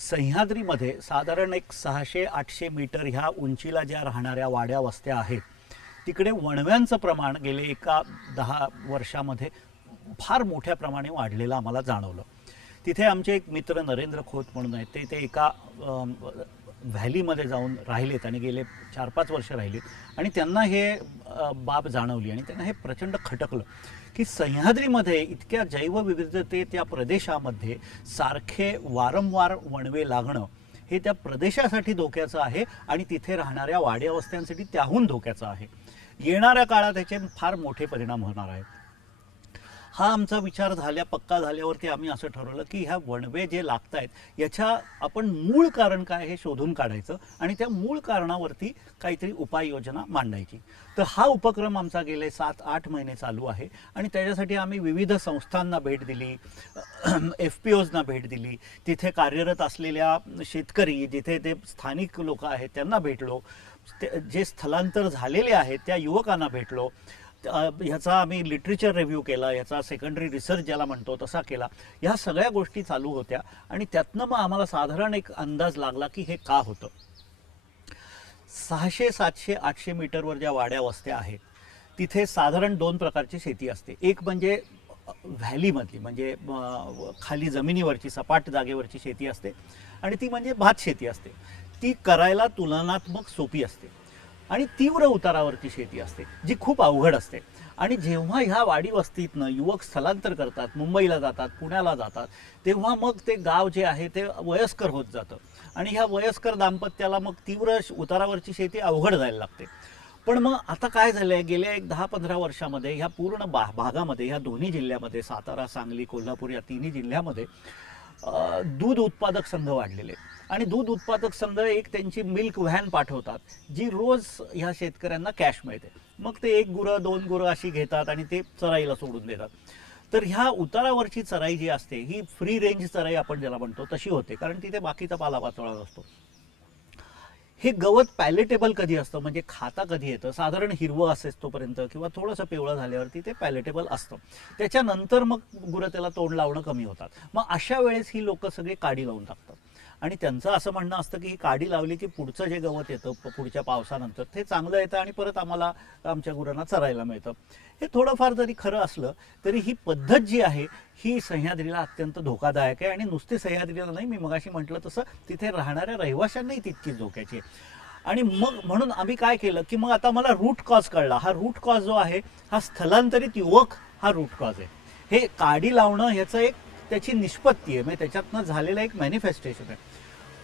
सह्याद्रीमध्ये साधारण एक सहाशे आठशे मीटर ह्या उंचीला ज्या राहणाऱ्या वाड्या वस्त्या आहेत तिकडे वणव्यांचं प्रमाण गेले एका दहा वर्षामध्ये फार मोठ्या प्रमाणे वाढलेलं आम्हाला जाणवलं. तिथे आमचे एक मित्र नरेंद्र खोत म्हणून आहेत ते ते एका व्हॅलीमध्ये जाऊन राहिलेत आणि गेले चार पाच वर्ष राहिलेत. आणि त्यांना हे बाब जाणवली आणि त्यांना हे प्रचंड खटकलं की सह्याद्रीमध्ये इतक्या जैवविविधते त्या प्रदेशामध्ये सारखे वारंवार वणवे लागणं हे त्या प्रदेशासाठी धोक्याचं आहे आणि तिथे राहणाऱ्या वाड्यावस्त्यांसाठी त्याहून धोक्याचं आहे. येणाऱ्या काळात याचे फार मोठे परिणाम होणार आहेत. हा आमचा विचार झाल्या पक्का झाल्यावरती आम्ही असं ठरवलं की ह्या वणवे जे लागत आहेत याच्या आपण मूळ कारण काय हे शोधून काढायचं आणि त्या मूळ कारणावरती काहीतरी उपाययोजना मांडायची. तर हा उपक्रम आमचा गेले सात आठ महिने चालू आहे आणि त्याच्यासाठी आम्ही विविध संस्थांना भेट दिली एफ पी ओजना भेट दिली. तिथे कार्यरत असलेल्या शेतकरी जिथे ते स्थानिक लोक आहेत त्यांना भेटलो. ते- जे स्थलांतर झालेले आहेत त्या युवकांना भेटलो. ह्याचा आम्ही लिटरेचर रिव्ह्यू केला याचा सेकंडरी रिसर्च ज्याला म्हणतो तसा केला. ह्या सगळ्या गोष्टी चालू होत्या आणि त्यातनं मग आम्हाला साधारण एक अंदाज लागला की हे का होतं. सहाशे सातशे आठशे मीटरवर ज्या वाड्या वस्त्या आहेत तिथे साधारण दोन प्रकारची शेती असते. एक म्हणजे व्हॅलीमधली म्हणजे खाली जमिनीवरची सपाट जागेवरची शेती असते आणि ती म्हणजे भात शेती असते. ती करायला तुलनात्मक सोपी असते. आणि तीव्र उतारावरची शेती असते जी खूप अवघड असते. आणि जेव्हा ह्या वाडी वस्तीतनं युवक स्थलांतर करतात मुंबईला जातात पुण्याला जातात तेव्हा मग ते गाव जे आहे ते वयस्कर होत जातं. आणि ह्या वयस्कर दाम्पत्याला मग तीव्र उतारावरची शेती अवघड जायला लागते. पण मग आता काय झालं आहे गेल्या एक दहा पंधरा वर्षामध्ये ह्या पूर्ण बा भागामध्ये ह्या दोन्ही जिल्ह्यामध्ये सातारा सांगली कोल्हापूर या तिन्ही जिल्ह्यामध्ये दूध उत्पादक संघ वाढलेले. आहेत. आणि दूध उत्पादक संघ एक त्यांची मिल्क व्हॅन पाठवतात जी रोज ह्या शेतकऱ्यांना कॅश मिळते. मग ते एक गुरं दोन गुरं अशी घेतात आणि ते चराईला सोडून देतात. तर ह्या उतारावरची चराई जी असते ही फ्री रेंज चराई आपण ज्याला म्हणतो तशी होते कारण तिथे बाकीचा पालापाचोळा असतो हे गवत पॅलेटेबल कधी असतं? म्हणजे खाता कधी येतं? साधारण हिरवं असेस तोपर्यंत किंवा थोडंसं पिवळं झाल्यावरती ते पॅलेटेबल असतं. त्याच्यानंतर मग गुरं त्याला तोंड लावणं कमी होतात. मग अशा वेळेस ही लोक सगळी काडी लावून टाकतात. आणि त्यांचं असं म्हणणं असतं की ही काडी लावली की पुढचं जे गवत येतं पुढच्या पावसानंतर ते चांगलं येतं आणि परत आम्हाला आमच्या गुरांना चरायला मिळतं. हे थोडंफार जरी खरं असलं तरी ही पद्धत जी आहे ही सह्याद्रीला अत्यंत धोकादायक आहे आणि नुसती सह्याद्रीला नाही मी मगाशी म्हटलं तसं तिथे राहणाऱ्या रहिवाशांनाही तितकीच धोक्याची आहे. आणि मग म्हणून आम्ही काय केलं की मग आता मला रूट कॉज कळला. हा रूट कॉज जो आहे हा स्थलांतरित युवक हा रूट कॉज आहे. हे काडी लावणं ह्याचं एक त्याची निष्पत्ती आहे. म्हणजे त्याच्यातनं झालेलं एक मॅनिफेस्टेशन आहे.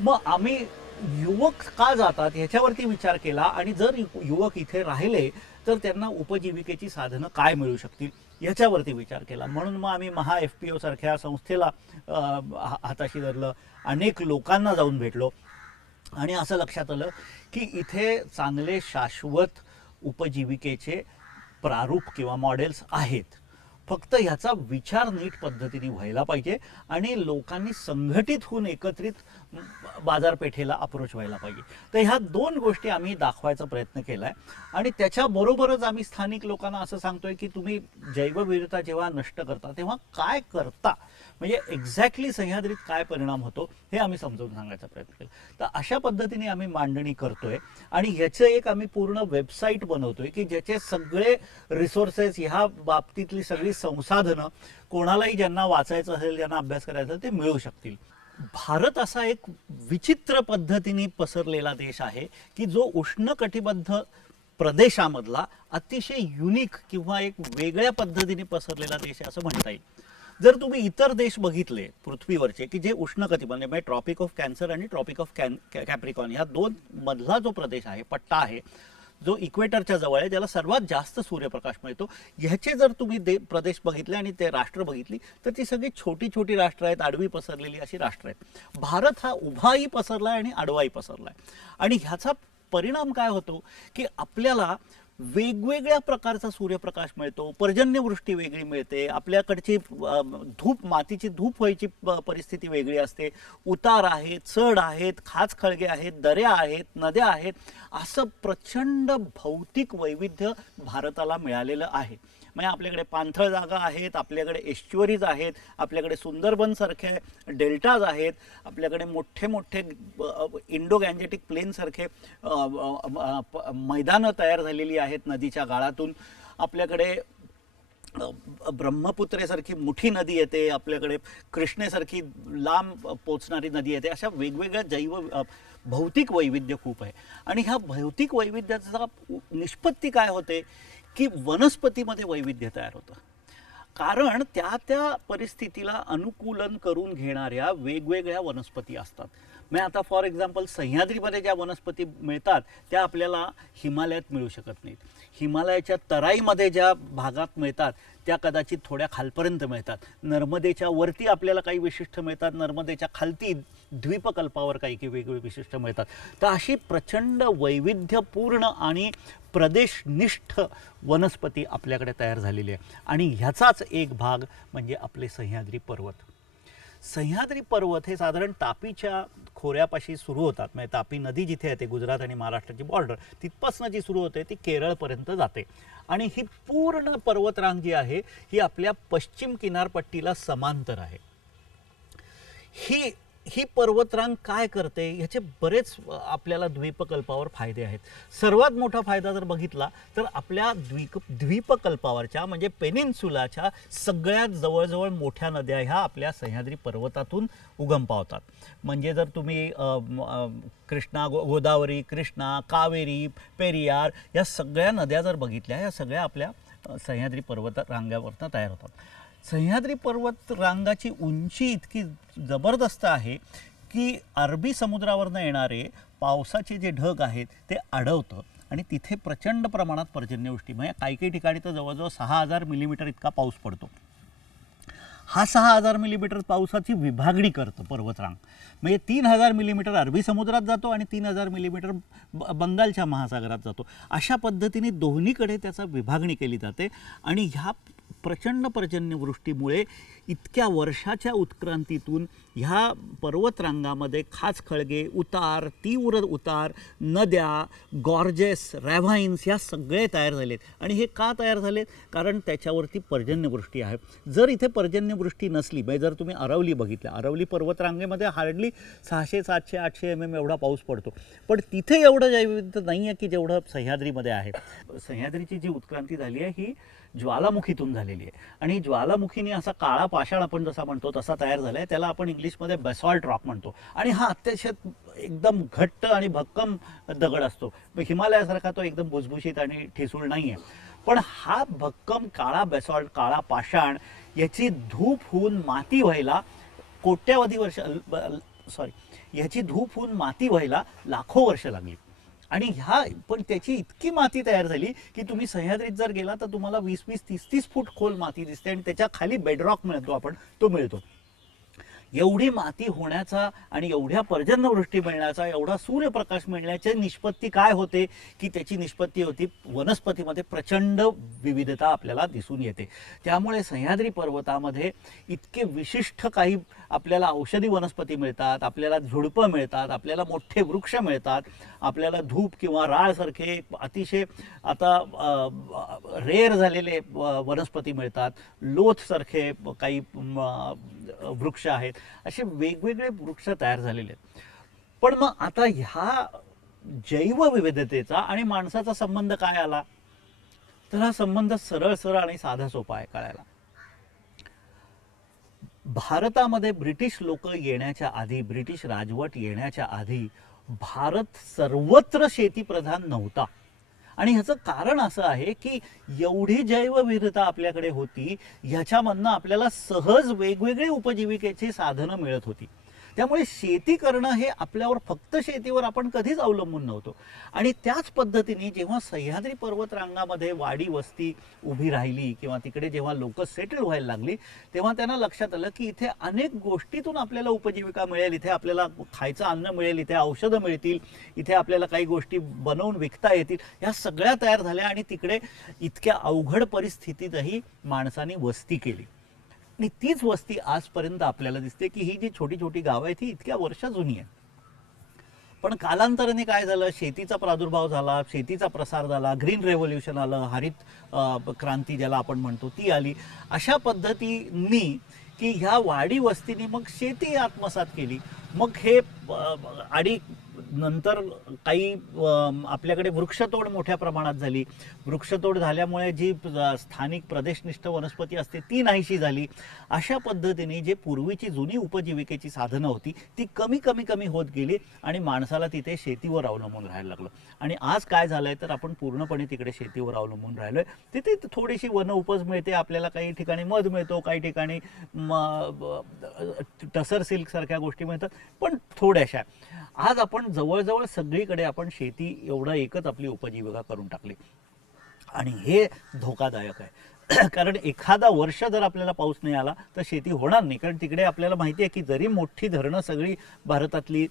मग आम्ही युवक का जातात ह्याच्यावरती विचार केला आणि जर यु- युवक इथे राहिले तर त्यांना उपजीविकेची साधनं काय मिळू शकतील? याच्यावरती विचार केला. म्हणून मग आम्ही महा एफ पी ओ सारख्या संस्थेला हा- हाताशी धरलं. अनेक लोकांना जाऊन भेटलो. आणि असं लक्षात आलं की इथे चांगले शाश्वत उपजीविकेचे प्रारूप किंवा मॉडेल्स आहेत. फक्त ह्याचा विचार नीट पद्धतीने व्हायला पाहिजे आणि लोकांनी संघटित होऊन एकत्रित बाजारपेठेला अप्रोच व्हायला पाहिजे. तर ह्या दोन गोष्टी आम्ही दाखवायचा प्रयत्न केला आहे आणि त्याच्याबरोबरच आम्ही स्थानिक लोकांना असं सांगतोय की तुम्ही जैवविविधता जेव्हा नष्ट करता तेव्हा काय करता? म्हणजे एक्झॅक्टली सह्याद्रीत काय परिणाम होतो हे आम्ही समजावून सांगायचा प्रयत्न केला. तर अशा पद्धतीने आम्ही मांडणी करतोय आणि ह्याचं एक आम्ही पूर्ण वेबसाईट बनवतोय की ज्याचे सगळे रिसोर्सेस ह्या बाबतीतली सगळी संसाधनं कोणालाही ज्यांना वाचायचं असेल ज्यांना अभ्यास करायचा असेल, ते मिळू शकतील. भारत असा एक विचित्र पद्धतीने पसरलेला देश आहे की जो उष्णकटिबद्ध प्रदेशामधला अतिशय युनिक किंवा एक वेगळ्या पद्धतीने पसरलेला देश आहे असं म्हणता येईल. जर तुम्ही इतर देश बघितले पृथ्वीवरचे की जे उष्णकटिबंध म्हणजे ट्रॉपिक ऑफ कॅन्सर आणि ट्रॉपिक ऑफ कॅन कॅप्रिकॉन ह्या दोन मधला जो प्रदेश आहे पट्टा आहे जो इक्वेटरच्या जवळ आहे ज्याला सर्वात जास्त सूर्यप्रकाश मिळतो ह्याचे जर तुम्ही दे प्रदेश बघितले आणि ते राष्ट्र बघितली तर ती सगळी छोटी छोटी राष्ट्र आहेत आडवी पसरलेली अशी राष्ट्र आहेत. भारत हा उभाही पसरलाय आणि आडवाही पसरलाय. आणि ह्याचा परिणाम काय होतो की आपल्याला वेगवेगळ्या प्रकारचा सूर्यप्रकाश मिळतो पर्जन्यवृष्टी वेगळी मिळते आपल्याकडची धूप मातीची धूप व्हायची प- परिस्थिती वेगळी असते. उतार आहेत चढ आहेत खाच खळगे आहेत दऱ्या आहेत नद्या आहेत असं प्रचंड भौतिक वैविध्य भारताला मिळालेलं आहे. म्हणजे आपल्याकडे पाणथळ जागा आहेत आपल्याकडे एस्च्युअरीज आहेत आपल्याकडे सुंदरबनसारखे डेल्टाज आहेत आपल्याकडे मोठे मोठे इंडो गँजेटिक प्लेनसारखे मैदानं तयार झालेली आहेत नदीच्या गाळातून. आपल्याकडे ब्रह्मपुत्रेसारखी मोठी नदी येते आपल्याकडे कृष्णेसारखी लांब पोचणारी नदी येते. अशा वेगवेगळ्या जैव भौतिक वैविध्य खूप आहे. आणि ह्या भौतिक वैविध्याचा निष्पत्ती काय होते? की वनस्पतीमध्ये वैविध्य तयार होतं. कारण त्या त्या परिस्थितीला अनुकूलन करून घेणाऱ्या वेगवेगळ्या वनस्पती असतात. म्हणजे आता फॉर एक्झाम्पल सह्याद्रीमध्ये ज्या वनस्पती मिळतात त्या आपल्याला हिमालयात मिळू शकत नाहीत. हिमालयाच्या तराईमध्ये ज्या भागात मिळतात त्या कदाचित थोड्या खालपर्यंत मिळतात. नर्मदेच्या वरती आपल्याला काही विशिष्ट मिळतात नर्मदेच्या खालती द्वीपकल्पावर काही काही वेगवेगळे विशिष्ट मिळतात. तर अशी प्रचंड वैविध्यपूर्ण आणि प्रदेशनिष्ठ वनस्पती आपल्याकडे तयार झालेली आहे. आणि ह्याचाच एक भाग म्हणजे आपले सह्याद्री पर्वत. सह्याद्री पर्वत हे साधारण तापीच्या खोऱ्यापाशी सुरू होतात. म्हणजे तापी नदी जिथे येते गुजरात आणि महाराष्ट्राची बॉर्डर तिथपासनं जी सुरू होते ती केरळपर्यंत जाते. आणि ही पूर्ण पर्वतरांग जी आहे ही आपल्या पश्चिम किनारपट्टीला समांतर आहे. ही ही पर्वतरांग काय करते ह्याचे बरेच आपल्याला द्वीपकल्पावर फायदे आहेत. सर्वात मोठा फायदा जर बघितला तर आपल्या द्वीप द्वीपकल्पावरच्या म्हणजे पेनिन्सुलाच्या सगळ्यात जवळजवळ मोठ्या नद्या ह्या आपल्या सह्याद्री पर्वतातून उगम पावतात. म्हणजे जर तुम्ही कृष्णा गो गोदावरी कृष्णा कावेरी पेरियार या सगळ्या नद्या जर बघितल्या या सगळ्या आपल्या सह्याद्री पर्वत रांगावरनं तयार होतात. सह्याद्री पर्वत रांगाची उंची इतकी जबरदस्त आहे की अरबी समुद्रावरनं येणारे पावसाचे जे ढग आहेत ते अडवतं आणि तिथे प्रचंड प्रमाणात पर्जन्यवृष्टी म्हणजे काही काही ठिकाणी तर जवळजवळ सहा हजार मिलीमीटर इतका पाऊस पडतो. हा सहा हजार मिलीमीटर पावसाची विभागणी करतं पर्वतरांग म्हणजे तीन हजार मिलीमीटर अरबी समुद्रात जातो आणि तीन हजार मिलीमीटर ब- बंगालच्या महासागरात जातो. अशा पद्धतीने दोन्हीकडे त्याचा विभागणी केली जाते. आणि ह्या प्रचंड पर्जन्यवृष्टीमुळे इतक्या वर्षाच्या उत्क्रांतीतून ह्या पर्वतरांगामध्ये खास खळगे उतार तीव्र उतार नद्या गॉर्जेस रॅव्हाईन्स या सगळे तयार झालेत. आणि हे का तयार झालेत? कारण त्याच्यावरती पर्जन्यवृष्टी आहे. जर इथे पर्जन्यवृष्टी नसली म्हणजे जर तुम्ही अरवली बघितलं अरवली पर्वतरांगेमध्ये हार्डली सहाशे सातशे आठशे एम एम एवढा पाऊस पडतो. पण तिथे एवढं जैवविविधता नाही आहे की जेवढं सह्याद्रीमध्ये आहे. सह्याद्रीची जी उत्क्रांती झाली आहे ही ज्वालामुखीतून झालेली आहे. आणि ज्वालामुखीने असा काळा पाषाण आपण जसा म्हणतो तसा तयार झाला आहे त्याला आपण इंग्लिशमध्ये बेसॉल्ट रॉक म्हणतो. आणि हा अतिशय एकदम घट्ट आणि भक्कम दगड असतो. हिमालयासारखा तो एकदम भुसभुशीत आणि ठिसूळ नाही आहे पण हा भक्कम काळा बेसॉल्ट काळा पाषाण याची धूप होऊन माती व्हायला कोट्यावधी वर्ष सॉरी याची धूप होऊन माती व्हायला लाखो वर्ष लागली. आणि ह्या पण त्याची इतकी माती तयार झाली की तुम्ही सह्याद्रीत जर गेला तर तुम्हाला वीस वीस तीस तीस फूट खोल माती दिसते आणि त्याच्याखाली बेडरॉक मिळतो आपण तो मिळतो. एवढी माती होण्याचा आणि एवढ्या पर्जन्यवृष्टी मिळण्याचा एवढा सूर्यप्रकाश मिळण्याची निष्पत्ती काय होते? की त्याची निष्पत्ती होती. वनस्पतीमध्ये प्रचंड विविधता आपल्याला दिसून येते. त्यामुळे सह्याद्री पर्वतामध्ये इतके विशिष्ट काही आपल्याला औषधी वनस्पती मिळतात आपल्याला झुडपं मिळतात आपल्याला मोठे वृक्ष मिळतात आपल्याला धूप किंवा राळसारखे अतिशय आता रेअर झालेले वनस्पती मिळतात. लोथसारखे काही वृक्ष आहेत. असे वेगवेगळे वृक्ष तयार झालेले आहेत. पण मग आता ह्या जैवविविधतेचा आणि माणसाचा संबंध काय आला? तर हा संबंध सरळ सरळ आणि साधा सोपा आहे कळायला. भारतामध्ये ब्रिटिश लोक येण्याच्या आधी ब्रिटिश राजवट येण्याच्या आधी भारत सर्वत्र शेतीप्रधान नव्हता. आणि ह्याचं कारण असं आहे की एवढी जैवविविधता आपल्याकडे होती ह्याच्यामधनं आपल्याला सहज वेगवेगळे उपजीविकेची साधनं मिळत होती. त्यामुळे शेती करणं हे आपल्यावर फक्त शेतीवर आपण कधीच अवलंबून नव्हतो. आणि त्याच पद्धतीने जेव्हा सह्याद्री पर्वतरांगामध्ये वाडी वस्ती उभी राहिली किंवा तिकडे जेव्हा लोक सेटल व्हायला लागली तेव्हा त्यांना लक्षात आलं की इथे अनेक गोष्टीतून आपल्याला उपजीविका मिळेल इथे आपल्याला खायचं अन्न मिळेल इथे औषधं मिळतील इथे आपल्याला काही गोष्टी बनवून विकता येतील ह्या सगळ्या तयार झाल्या आणि तिकडे इतक्या अवघड परिस्थितीतही माणसाने वस्ती केली. आणि तीच वस्ती आजपर्यंत आपल्याला दिसते की ही जी छोटी छोटी गावं आहेत ही इतक्या वर्ष जुनी आहे पण कालांतराने काय झालं? शेतीचा प्रादुर्भाव झाला शेतीचा प्रसार झाला ग्रीन रेव्होल्युशन आलं हरित क्रांती ज्याला आपण म्हणतो ती आली. अशा पद्धतीनी की ह्या वाडी वस्तीने मग शेती आत्मसात केली. मग हे आणि नंतर काही आपल्याकडे वृक्षतोड मोठ्या प्रमाणात झाली. वृक्षतोड झाल्यामुळे जी स्थानिक प्रदेशनिष्ठ वनस्पती असते ती नाहीशी झाली. अशा पद्धतीने जे पूर्वीची जुनी उपजीविकेची साधनं होती ती कमी कमी कमी होत गेली आणि माणसाला तिथे शेतीवर अवलंबून राहायला लागलं. आणि आज काय झालंय तर आपण पूर्णपणे तिकडे शेतीवर अवलंबून राहिलोय. तिथे थोडीशी वन उपज मिळते आपल्याला काही ठिकाणी मध मिळतो काही ठिकाणी टसर सिल्क सारख्या गोष्टी मिळतात पण थोड्याशा. आज आपण जवळजवळ सगळीकडे आपण शेती एवढं एकच आपली उपजीविका करून टाकली. आणि हे धोकादायक आहे. कारण एखादा वर्ष जर आपल्याला पाऊस नाही आला तर शेती होणार नाही. कारण तिकडे आपल्याला माहिती आहे की जरी मोठी धरणं सगळी भारतातली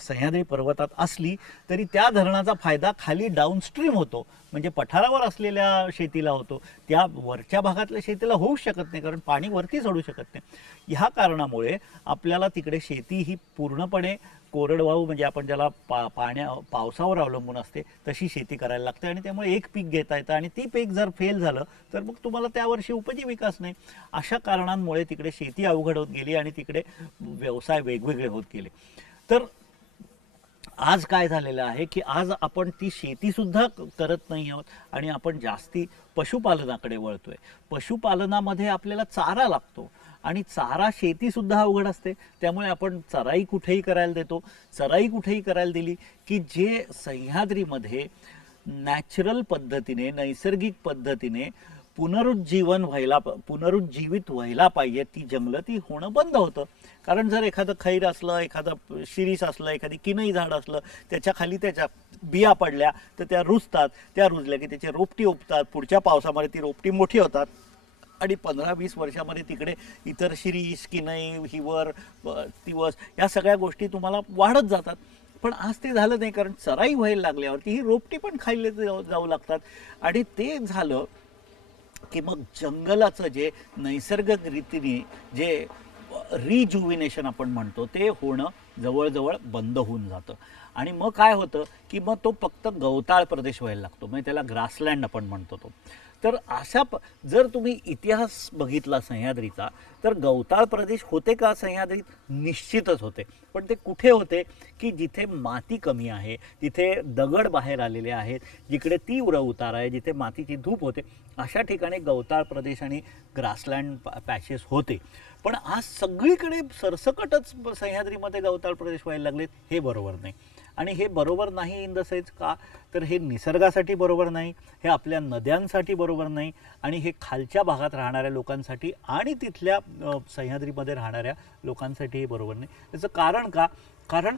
सह्याद्री पर्वतात असली तरी त्या धरणाचा फायदा खाली डाऊनस्ट्रीम होतो. म्हणजे पठारावर असलेल्या शेतीला होतो. त्या वरच्या भागातल्या शेतीला होऊ शकत नाही कारण पाणी वरती सोडू शकत नाही. ह्या कारणामुळे आपल्याला तिकडे शेती ही पूर्णपणे कोरडवाहू म्हणजे आपण ज्याला पा पाण्या पावसावर अवलंबून असते तशी शेती करायला लागते आणि त्यामुळे एक पीक घेता येतं आणि ती पीक जर फेल झालं तर मग तुम्हाला त्या वर्षी उपजीविकाच नाही. अशा कारणांमुळे तिकडे शेती अवघड होत गेली आणि तिकडे व्यवसाय वेगवेगळे होत गेले. तर आज काय झालेलं आहे की आज आपण ती शेतीसुद्धा करत नाही आहोत आणि आपण जास्ती पशुपालनाकडे वळतोय. पशुपालनामध्ये आपल्याला चारा लागतो. आणि चारा शेती सुद्धा अवघड असते. त्यामुळे आपण चराई कुठेही करायला देतो. चराई कुठेही करायला दिली की जे सह्याद्रीमध्ये नॅचरल पद्धतीने नैसर्गिक पद्धतीने पुनरुज्जीवन व्हायला पुनरुज्जीवित व्हायला पाहिजे ती जंगलं ती होणं बंद होतं. कारण जर एखादं खैर असलं एखादं शिरीष असलं एखादी किनई झाड असलं त्याच्याखाली त्याच्या बिया पडल्या तर त्या रुजतात. त्या रुजल्या की त्याचे रोपटी उपतात पुढच्या पावसामध्ये ती रोपटी मोठी होतात. आणि पंधरा वीस वर्षामध्ये तिकडे इतर शिरीष किनई हिवर दिवस तिवस या सगळ्या गोष्टी तुम्हाला वाढत जातात. पण आज ते झालं नाही कारण चराई व्हायला लागल्यावरती ही रोपटी पण खायला जाऊ जाऊ लागतात. आणि ते झालं की मग जंगलाचं जे नैसर्गिक रीतीने जे रिज्युविनेशन आपण म्हणतो ते होणं जवळजवळ बंद होऊन जातं. आणि मग काय होतं की मग तो फक्त गवताळ प्रदेश व्हायला लागतो. म्हणजे त्याला ग्रासलँड आपण म्हणतो तो. तर अशा प जर तुम्ही इतिहास बघितला सह्याद्रीचा तर गवताळ प्रदेश होते का सह्याद्रीत? निश्चितच होते. पण ते कुठे होते? की जिथे माती कमी आहे जिथे दगड बाहेर आलेले आहेत जिकडे तीव्र उतार आहे जिथे मातीची धूप होते अशा ठिकाणी गवताळ प्रदेश आणि ग्रासलँड पॅचेस होते. पण आज सगळीकडे सरसकटच सह्याद्रीमध्ये गवताळ प्रदेश व्हायला लागलेत हे बरोबर नाही. आणि हे बरोबर नाही इन द सेन्स का? तर हे निसर्गासाठी बरोबर नाही हे आपल्या नद्यांसाठी बरोबर नाही आणि हे खालच्या भागात राहणाऱ्या लोकांसाठी आणि तिथल्या सह्याद्रीमध्ये राहणाऱ्या लोकांसाठीही बरोबर नाही. त्याचं कारण का? कारण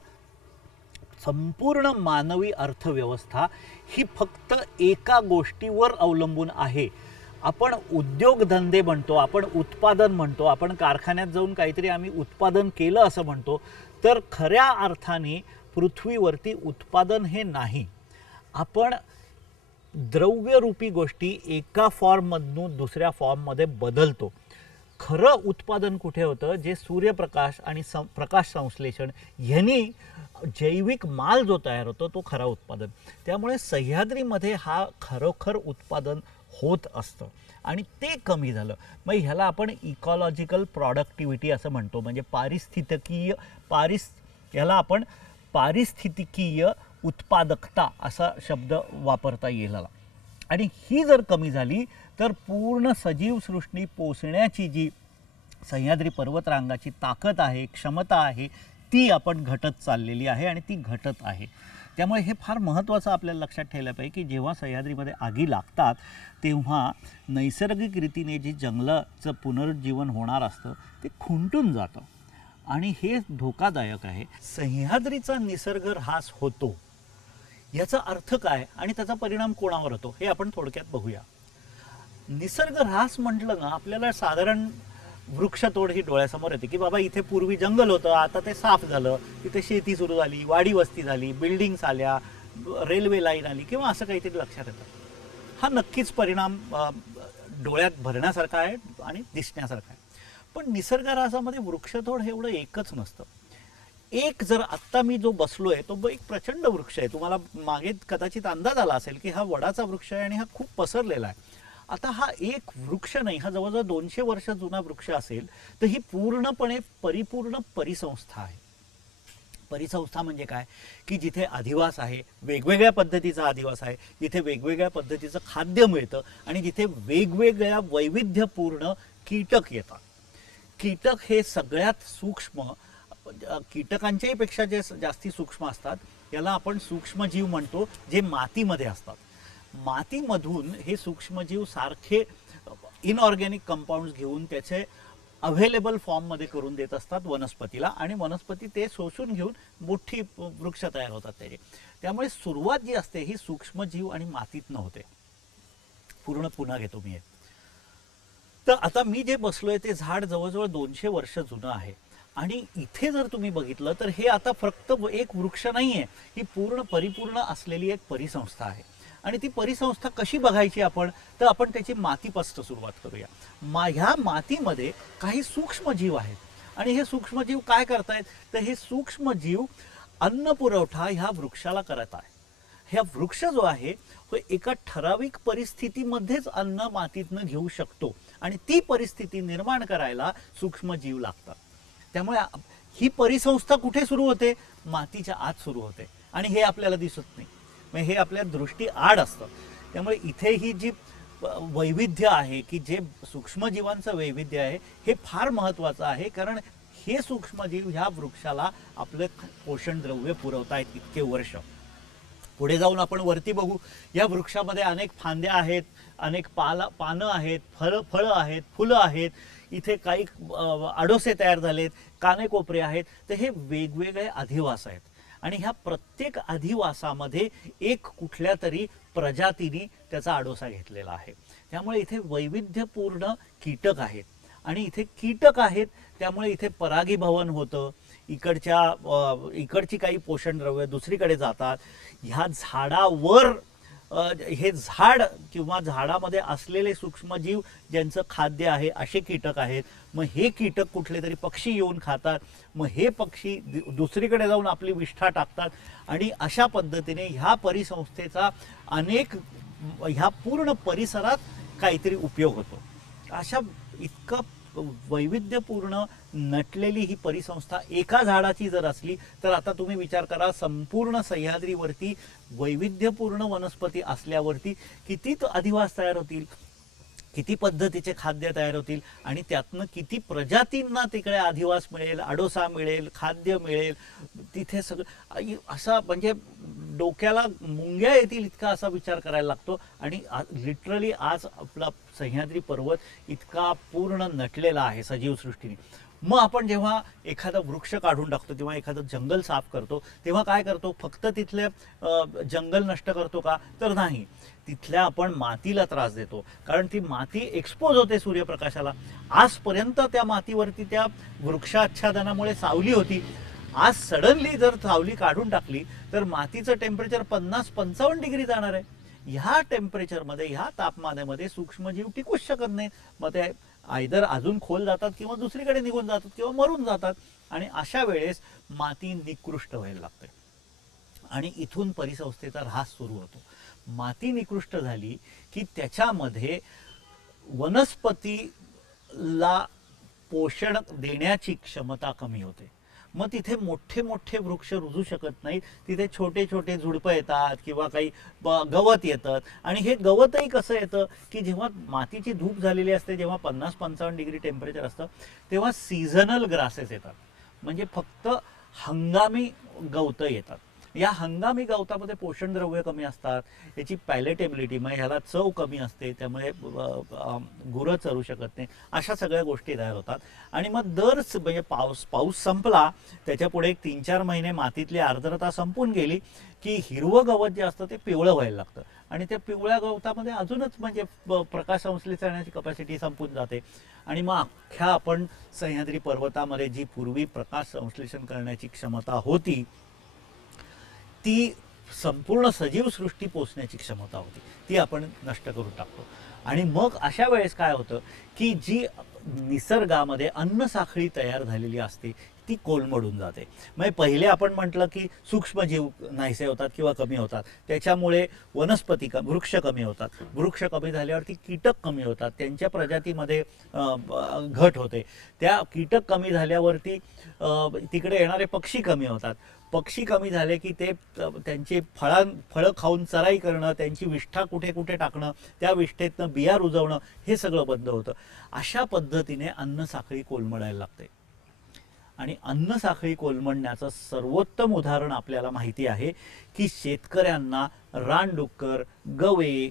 संपूर्ण मानवी अर्थव्यवस्था ही फक्त एका गोष्टीवर अवलंबून आहे. आपण उद्योगधंदे म्हणतो आपण उत्पादन म्हणतो आपण कारखान्यात जाऊन काहीतरी आम्ही उत्पादन केलं असं म्हणतो तर खऱ्या अर्थाने पृथ्वीवरती उत्पादन हे नाही. आपण द्रव्यरूपी गोष्टी एका फॉर्ममधून दुसऱ्या फॉर्ममध्ये बदलतो. खरं उत्पादन कुठे होतं? जे सूर्यप्रकाश आणि सं प्रकाश संश्लेषण ह्यांनी जैविक माल जो तयार होतो तो खरा उत्पादन. त्यामुळे सह्याद्रीमध्ये हा खरोखर उत्पादन होत असतं. आणि ते कमी झालं. मग ह्याला आपण इकॉलॉजिकल प्रॉडक्टिव्हिटी असं म्हणतो. म्हणजे पारिस्थितिकीय पारिस ह्याला आपण पारिस्थितिकीय उत्पादकता असा शब्द वापरता येईल. आला आणि ही जर कमी झाली तर पूर्ण सजीव सृष्टी पोचण्याची जी सह्याद्री पर्वतरांगाची ताकद आहे क्षमता आहे ती आपण घटत चाललेली आहे आणि ती घटत आहे. त्यामुळे हे फार महत्त्वाचं आपल्याला लक्षात ठेवलं पाहिजे की जेव्हा सह्याद्रीमध्ये आगी लागतात तेव्हा नैसर्गिक रीतीने जी जंगलाचं पुनरुज्जीवन होणार असतं ते खुंटून जातं. आणि हे धोकादायक आहे. सह्याद्रीचा निसर्ग ऱ्हास होतो. याचा अर्थ काय आणि त्याचा परिणाम कोणावर होतो हे आपण थोडक्यात बघूया. निसर्ग ऱ्हास म्हटलं ना आपल्याला साधारण वृक्षतोड ही डोळ्यासमोर येते की बाबा इथे पूर्वी जंगल होतं आता ते साफ झालं तिथे शेती सुरू झाली वाडी वस्ती झाली बिल्डिंग्स आल्या रेल्वे लाईन आली किंवा असं काहीतरी लक्षात येतं. हा नक्कीच परिणाम डोळ्यात भरण्यासारखा आहे आणि दिसण्यासारखा आहे. पण निसर्गरासामध्ये वृक्षतोड हे एवढं एकच नसतं. एक जर आत्ता मी जो बसलो आहे तो एक प्रचंड वृक्ष आहे. तुम्हाला मागे कदाचित अंदाज आला असेल की हा वडाचा वृक्ष आहे आणि हा खूप पसरलेला आहे. आता हा एक वृक्ष नाही हा जवळजवळ दोनशे वर्ष जुना वृक्ष असेल तर ही पूर्णपणे परिपूर्ण परिसंस्था आहे. परिसंस्था म्हणजे काय? की जिथे अधिवास आहे वेगवेगळ्या पद्धतीचा अधिवास आहे जिथे वेगवेगळ्या पद्धतीचं खाद्य मिळतं आणि जिथे वेगवेगळ्या वैविध्यपूर्ण कीटक येतात. कीटक हे सगळ्यात सूक्ष्म कीटकांच्याही पेक्षा जे जास्ती सूक्ष्म असतात याला आपण सूक्ष्मजीव म्हणतो जे मातीमध्ये असतात. मातीमधून हे सूक्ष्मजीव सारखे इनऑर्गॅनिक कंपाऊंड घेऊन त्याचे अव्हेलेबल फॉर्ममध्ये करून देत असतात वनस्पतीला आणि वनस्पती ते शोषून घेऊन मोठी वृक्ष तयार होतात त्याचे. त्यामुळे सुरुवात जी असते ही सूक्ष्मजीव आणि मातीतनं होते. पूर्ण पुन्हा घेतो मी हे. तर आता मी जे बसलोय ते झाड जवळजवळ दोनशे वर्ष जुनं आहे. आणि इथे जर तुम्ही बघितलं तर हे आता फक्त एक वृक्ष नाही आहे ही पूर्ण परिपूर्ण असलेली एक परिसंस्था आहे. आणि ती परिसंस्था कशी बघायची आपण? तर आपण त्याची मातीपासून सुरुवात करूया. मा ह्या मातीमध्ये काही सूक्ष्मजीव आहेत. आणि हे सूक्ष्मजीव काय करतायत? तर हे सूक्ष्मजीव अन्न पुरवठा ह्या वृक्षाला करत आहे. ह्या वृक्ष जो आहे तो एका ठराविक परिस्थितीमध्येच अन्न मातीतनं घेऊ शकतो. आणि ती परिस्थिती निर्माण करायला सूक्ष्म जीव लागतात. त्यामुळे ही परिसंस्था कुठे सुरू होते? मातीच्या आत सुरू होते. आणि हे आपल्याला दिसत नाही. म्हणजे हे आपल्या दृष्टी आड असतं. त्यामुळे इथे ही जी वैविध्य आहे की जे सूक्ष्मजीवांचं वैविध्य आहे हे फार महत्त्वाचं आहे. कारण हे सूक्ष्मजीव ह्या वृक्षाला आपलं पोषण द्रव्य पुरवतायत इतके वर्ष. पुढे जाऊन आपण वरती बघू. या वृक्षामध्ये अनेक फांद्या आहेत अनेक पाला पानं आहेत फळं फळं आहेत फुलं आहेत. इथे काही आडोसे तयार झालेत काने कोपरे आहेत. तर हे वेगवेगळे अधिवास आहेत. आणि ह्या प्रत्येक अधिवासामध्ये एक कुठल्या तरी प्रजातीने त्याचा आडोसा घेतलेला आहे. त्यामुळे इथे वैविध्यपूर्ण कीटक आहेत. आणि इथे कीटक आहेत त्यामुळे इथे परागीभवन होतं. इकडच्या इकडची काही पोषण द्रव्य दुसरीकडे जातात. ह्या झाडावर हे झाड किंवा झाडामध्ये असलेले सूक्ष्मजीव ज्यांचं खाद्य आहे असे कीटक आहेत. मग हे कीटक कुठले तरी पक्षी येऊन खातात. मग हे पक्षी दु- दुसरीकडे जाऊन आपली विष्ठा टाकतात. आणि अशा पद्धतीने ह्या परिसंस्थेचा अनेक ह्या पूर्ण परिसरात काहीतरी उपयोग होतो. अशा इतकं वैविध्यपूर्ण नटलेली ही परिसंस्था एका झाडाची जर असली तर आता तुम्ही विचार करा संपूर्ण सह्याद्रीवरती वैविध्यपूर्ण वनस्पती असल्यावरती किती अधिवास तयार होतील? किती पद्धतीचे खाद्य तयार होतील? आणि त्यातनं किती प्रजातींना तिकडे अधिवास मिळेल आडोसा मिळेल खाद्य मिळेल तिथे सगळं आई, असा म्हणजे डोक्याला मुंग्या येतील इतका असा विचार करायला लागतो. आणि लिटरली आज आपला सह्याद्री पर्वत इतका पूर्ण नटलेला आहे सजीव सृष्टीने. मग आपण जेव्हा एखादा वृक्ष काढून टाकतो तेव्हा एखादं जंगल साफ करतो तेव्हा काय करतो? फक्त तिथले जंगल नष्ट करतो का? तर नाही. तिथल्या आपण मातीला त्रास देतो. कारण ती माती एक्सपोज होते सूर्यप्रकाशाला. आजपर्यंत त्या मातीवरती त्या वृक्षाच्छादनामुळे सावली होती. आज सडनली जर सावली काढून टाकली तर मातीचं टेम्परेचर पन्नास पंचावन्न डिग्री जाणार आहे. ह्या टेम्परेचरमध्ये ह्या तापमानामध्ये सूक्ष्मजीव टिकूच शकत नाही. मग ते आयदर अजून खोल जातात किंवा दुसरीकडे निघून जातात किंवा मरून जातात. आणि अशा वेळेस माती निकृष्ट व्हायला लागते. आणि इथून परिसंस्थेचा ऱ्हास सुरू होतो. माती निकृष्ट झाली की त्याच्यामध्ये वनस्पतीला पोषण देण्याची क्षमता कमी होते. मग तिथे मोठे मोठे वृक्ष रुजू शकत नाहीत. तिथे छोटे छोटे झुडपं येतात किंवा काही गवत येतं आणि हे गवतही कसं येतं की जेव्हा मातीची धूप झालेली असते जेव्हा पन्नास पंचावन्न डिग्री टेम्परेचर असतं तेव्हा सीझनल ग्रासेस येतात. म्हणजे फक्त हंगामी गवतं येतात. या हंगामी गवतामध्ये पोषण द्रव्य कमी असतात याची पॅलेटेबिलिटी म्हणजे ह्याला चव कमी असते त्यामुळे गुरं चरू शकत नाही अशा सगळ्या गोष्टी तयार होतात. आणि मग दर म्हणजे पाऊस पाऊस संपला त्याच्यापुढे एक तीन चार महिने मातीतली आर्द्रता संपून गेली की हिरवं गवत जे असतं ते पिवळं व्हायला लागतं. आणि त्या पिवळ्या गवतामध्ये अजूनच म्हणजे प्रकाश संश्लेषण करण्याची कपॅसिटी संपून जाते. आणि मग अख्ख्या आपण सह्याद्री पर्वतामध्ये जी पूर्वी प्रकाश संश्लेषण करण्याची क्षमता होती ती संपूर्ण सजीव सृष्टी पोचण्याची क्षमता होती. ती आपण नष्ट करून टाकतो. आणि मग अशा वेळेस काय होतं की जी निसर्गामध्ये अन्नसाखळी तयार झालेली असते ती कोलमडून जाते. म्हणजे पहिले आपण म्हटलं की सूक्ष्मजीव नाहीसे होतात किंवा कमी होतात. त्याच्यामुळे वनस्पती क वृक्ष कमी होतात. वृक्ष कमी झाल्यावरती कीटक कमी होतात. त्यांच्या प्रजातीमध्ये घट होते. त्या कीटक कमी झाल्यावरती तिकडे येणारे पक्षी कमी होतात. पक्षी कमी झाले की ते त्यांची फळां फळं खाऊन चराई करणं त्यांची विष्ठा कुठे कुठे टाकणं त्या विष्ठेतनं बिया रुजवणं हे सगळं बंद होतं. अशा पद्धतीने अन्न साखळी कोलमडायला लागते. आणि अन्न साखळी कोलमडण्याचं सर्वोत्तम उदाहरण आपल्याला माहिती आहे की शेतकऱ्यांना रानडुक्कर गवे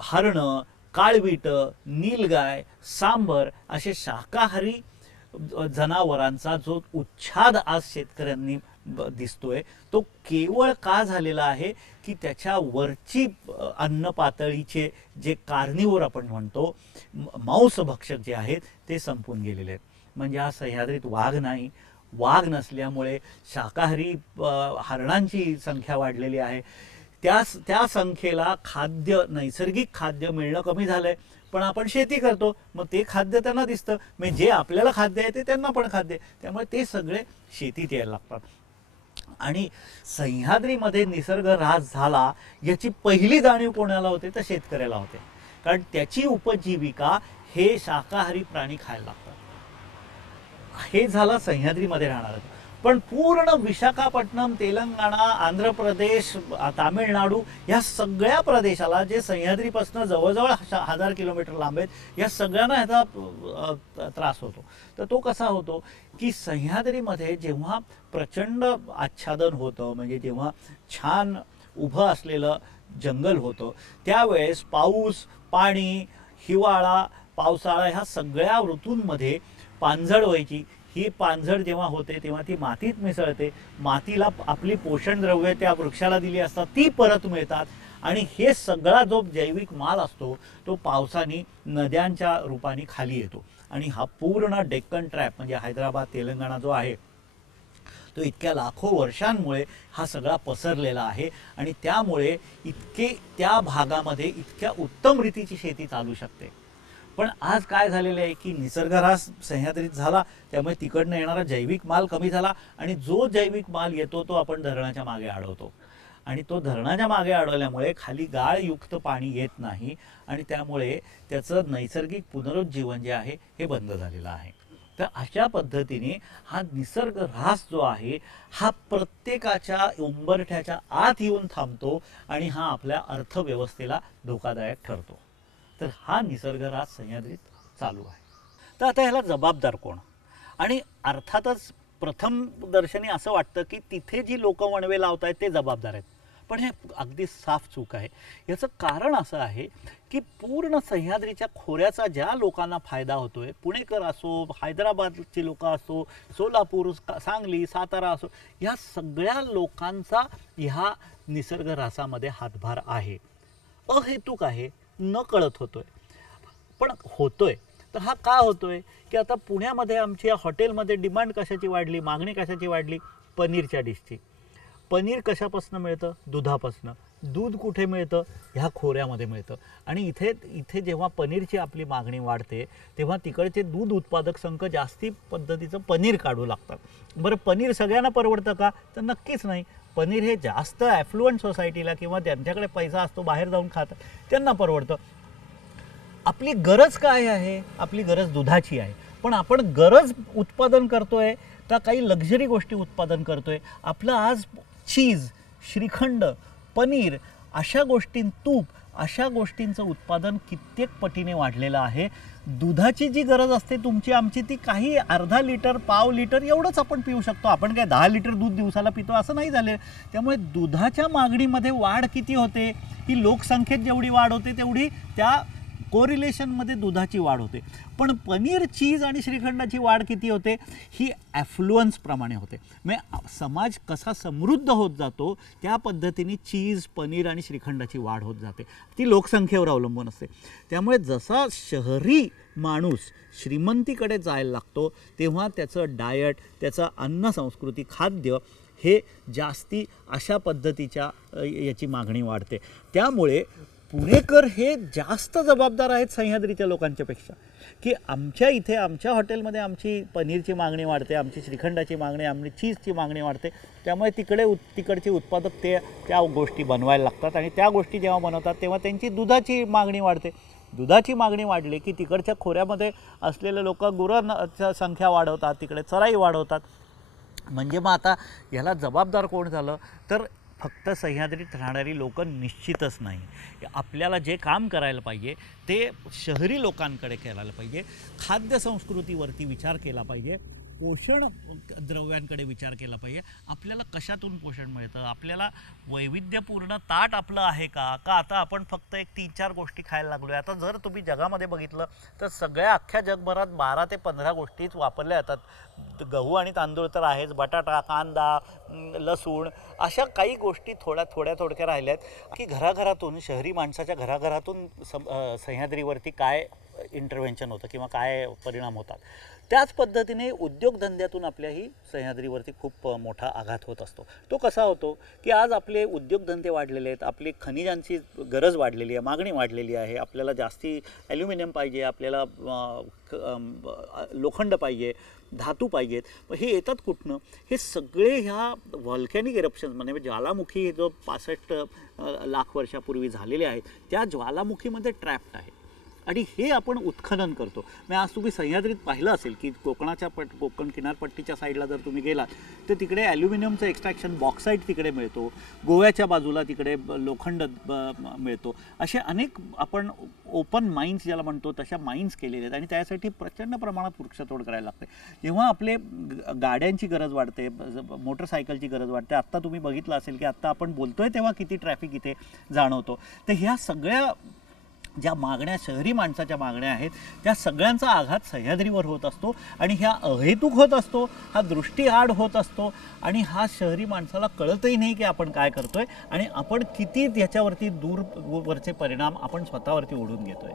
हरणं काळवीट नीलगाय सांबर असे शाकाहारी जनावरांचा जो उच्छाद आज शेतकऱ्यांनी दिसतोय. तो केवळ का झालेला आहे? की त्याच्या वरची अन्न पातळीचे जे कार्निवोर आपण म्हणतो मांस मांसभक्षक जे आहेत ते संपून गेलेले आहेत. म्हणजे हा सह्याद्रीत वाघ नाही. वाघ नसल्यामुळे शाकाहारी हरणांची संख्या वाढलेली आहे. त्या त्या संख्येला खाद्य नैसर्गिक खाद्य मिळणं कमी झालंय. पण आपण शेती करतो. मग ते खाद्य त्यांना दिसतं. म्हणजे जे आपल्याला खाद्य आहे ते त्यांना पण खाद्य त्यामुळे ते सगळे शेतीत यायला लागतात. आणि सह्याद्रीमध्ये निसर्ग ऱ्हास झाला याची पहिली जाणीव कोणाला होते? तर शेतकऱ्याला होते. कारण त्याची उपजीविका हे शाकाहारी प्राणी खायला लागतात. हे झालं सह्याद्रीमध्ये राहणार. पण पूर्ण विशाखापट्टणम तेलंगणा आंध्र प्रदेश तामिळनाडू या सगळ्या प्रदेशाला जे सह्याद्रीपासून जवळजवळ हजार किलोमीटर लांब आहेत या सगळ्यांना ह्याचा त्रास होतो. तर तो कसा होतो की सह्याद्रीमध्ये जेव्हा प्रचंड आच्छादन होतं म्हणजे जेव्हा छान उभं असलेलं जंगल होतं त्यावेळेस पाऊस पाणी हिवाळा पावसाळा ह्या सगळ्या ऋतूंमध्ये पानझड व्हायची. ही पानझड जेव्हा होते तेव्हा ती मातीत मिसळते. मातीला आपली पोषण द्रव्य त्या वृक्षाला दिली असतात ती परत मिळतात. आणि हे सगळा जो जैविक माल असतो तो पावसाने नद्यांच्या रूपाने खाली येतो. आणि हा पूर्ण डेक्कन ट्रॅप म्हणजे हैदराबाद तेलंगणा जो आहे तो इतक्या लाखो वर्षांमुळे हा सगळा पसरलेला आहे. आणि त्यामुळे इतके त्या भागामध्ये इतक्या उत्तम रीतीची शेती चालू शकते. पण आज काय झालेलं आहे की निसर्गऱ्हास सह्याद्रीत झाला त्यामुळे तिकडनं येणारा जैविक माल कमी झाला आणि जो जैविक माल येतो तो आपण धरणाच्या मागे अडवतो आणि तो धरणाच्या मागे अडवल्यामुळे खाली गाळयुक्त पाणी येत नाही आणि त्यामुळे त्याचं नैसर्गिक पुनरुज्जीवन जे आहे हे बंद झालेलं आहे. तर अशा पद्धतीने हा निसर्ग ऱ्हास जो आहे हा प्रत्येकाच्या उंबरठ्याच्या आत येऊन थांबतो आणि हा आपल्या अर्थव्यवस्थेला धोकादायक ठरतो. तर हा निसर्ग सह्याद्रीत चालू आहे. तर आता ह्याला जबाबदार कोण? आणि अर्थातच प्रथम दर्शनी असं वाटतं की तिथे जी लोक वणवे लावत आहेत ते जबाबदार आहेत. पण हे अगदी साफ चूक आहे. याचं कारण असं आहे की पूर्ण सह्याद्रीच्या खोऱ्याचा ज्या लोकांना फायदा होतोय पुणेकर असो हैदराबादची लोक असो सोलापूर सांगली सातारा असो ह्या सगळ्या लोकांचा ह्या निसर्गरासामध्ये हातभार आहे. अहेतुक आहे. न कळत होतोय. पण होतोय. तर हा का होतोय? की आता पुण्यामध्ये आमच्या हॉटेलमध्ये डिमांड कशाची वाढली? मागणी कशाची वाढली? पनीरच्या डिशची. पनीर कशापासून मिळतं? दुधापासून. दूध कुठे मिळतं? ह्या खोऱ्यामध्ये मिळतं. आणि इथे इथे जेव्हा पनीरची आपली मागणी वाढते तेव्हा तिकडचे दूध उत्पादक संघ जास्ती पद्धतीचं पनीर काढू लागतात. बरं पनीर सगळ्यांना परवडतं का? तर नक्कीच नाही. पनीर हे जास्त ॲफ्लुएंट सोसायटीला किंवा त्यांच्याकडे पैसा असतो बाहेर जाऊन खातात त्यांना परवडतं. आपली गरज काय आहे? आपली गरज दुधाची आहे. पण आपण गरज उत्पादन करतोय का काही लक्झरी गोष्टी उत्पादन करतोय? आपलं आज चीज श्रीखंड पनीर अशा गोष्टीं तूप अशा गोष्टींचं उत्पादन कित्येक पटीने वाढलेलं आहे. दुधाची जी गरज असते तुमची आमची ती काही अर्धा लिटर पाव लिटर एवढंच आपण पिऊ शकतो. आपण काय दहा लिटर दूध दिवसाला पितो असं नाही झालं. त्यामुळे दुधाच्या मागणीमध्ये वाढ किती होते ही लोकसंख्येत जेवढी वाढ होते तेवढी त्या कोरिलेशनमध्ये दुधाची वाढ होते. पण पनीर चीज आणि श्रीखंडाची वाढ किती होते? ही ॲफ्लुअन्सप्रमाणे होते. म्हणजे समाज कसा समृद्ध होत जातो त्या पद्धतीने चीज पनीर आणि श्रीखंडाची वाढ होत जाते. ती लोकसंख्येवर अवलंबून असते. त्यामुळे जसा शहरी माणूस श्रीमंतीकडे जायला लागतो तेव्हा त्याचं डायट त्याचं अन्न संस्कृती खाद्य हे जास्ती अशा पद्धतीच्या याची मागणी वाढते. त्यामुळे पुणेकर हे जास्त जबाबदार आहेत सह्याद्रीच्या लोकांच्यापेक्षा. की आमच्या इथे आमच्या हॉटेलमध्ये आमची पनीरची मागणी वाढते आमची श्रीखंडाची मागणी आमची चीजची मागणी वाढते. त्यामुळे तिकडे उ तिकडचे उत्पादक ते त्या गोष्टी बनवायला लागतात आणि त्या गोष्टी जेव्हा बनवतात तेव्हा त्यांची दुधाची मागणी वाढते. दुधाची मागणी वाढली की तिकडच्या खोऱ्यामध्ये असलेले लोक गुरांच्या संख्या वाढवतात तिकडे चराई वाढवतात. म्हणजे मग आता ह्याला जबाबदार कोण झालं? तर फक्त सह्याद्रीत राहणारी लोक निश्चितच नाही. आपल्याला जे काम करायला पाहिजे ते शहरी लोकांकडे करायला पाहिजे. खाद्य संस्कृतीवरती विचार केला पाहिजे. पोषण द्रव्यांकडे विचार केला पाहिजे. आपल्याला कशातून पोषण मिळतं? आपल्याला वैविध्यपूर्ण ताट आपलं आहे का? का आता आपण फक्त एक तीन चार गोष्टी खायला लागलो आहे आता जर तुम्ही जगामध्ये बघितलं तर सगळ्या अख्ख्या जगभरात बारा ते पंधरा गोष्टीच वापरल्या जातात. गहू आणि तांदूळ तर आहेच बटाटा कांदा लसूण अशा काही गोष्टी थोड्या थोड्या थोडक्या राहिल्या आहेत. की घराघरातून शहरी माणसाच्या घराघरातून सम सह्याद्रीवरती काय इंटरव्हेन्शन होतं किंवा काय परिणाम होतात? त्याच पद्धतीने उद्योगधंद्यातून आपल्याही सह्याद्रीवरती खूप मोठा आघात होत असतो. तो कसा होतो की आज आपले उद्योगधंदे वाढलेले आहेत आपली खनिजांची गरज वाढलेली आहे मागणी वाढलेली आहे आपल्याला जास्ती ॲल्युमिनियम पाहिजे आपल्याला लोखंड पाहिजे धातू पाहिजेत. मग हे येतात कुठनं? हे सगळे ह्या व्हॉल्कॅनिक इरप्शन म्हणजे ज्वालामुखी जो पासष्ट लाख वर्षापूर्वी झालेले आहेत त्या ज्वालामुखीमध्ये ट्रॅप्ट आहे आणि हे आपण उत्खनन करतो. मग आज तुम्ही सह्याद्रीत पाहिलं असेल की कोकणाच्या पट कोकण किनारपट्टीच्या साईडला जर तुम्ही गेलात तर तिकडे ॲल्युमिनियमचं एक्स्ट्रॅक्शन बॉक्साईट तिकडे मिळतो. गोव्याच्या बाजूला तिकडे लोखंड ब- मिळतो. असे अनेक आपण ओपन माइन्स ज्याला म्हणतो तशा माइन्स केलेले आहेत आणि त्यासाठी प्रचंड प्रमाणात वृक्षतोड करायला लागते. जेव्हा आपले ग- गाड्यांची गरज वाढते मोटरसायकलची गरज वाढते आत्ता तुम्ही बघितलं असेल की आत्ता आपण बोलतोय तेव्हा किती ट्रॅफिक इथे जाणवतो. तर ह्या सगळ्या ज्या मागण्या शहरी माणसाच्या मागण्या आहेत त्या सगळ्यांचा आघात सह्याद्रीवर होत असतो आणि ह्या अहेतुक होत असतो हा दृष्टीआड होत असतो आणि हा शहरी माणसाला कळतही नाही की आपण काय करतोय आणि आपण किती त्याच्यावरती दूर वरचे परिणाम आपण स्वतःवरती ओढून घेतोय.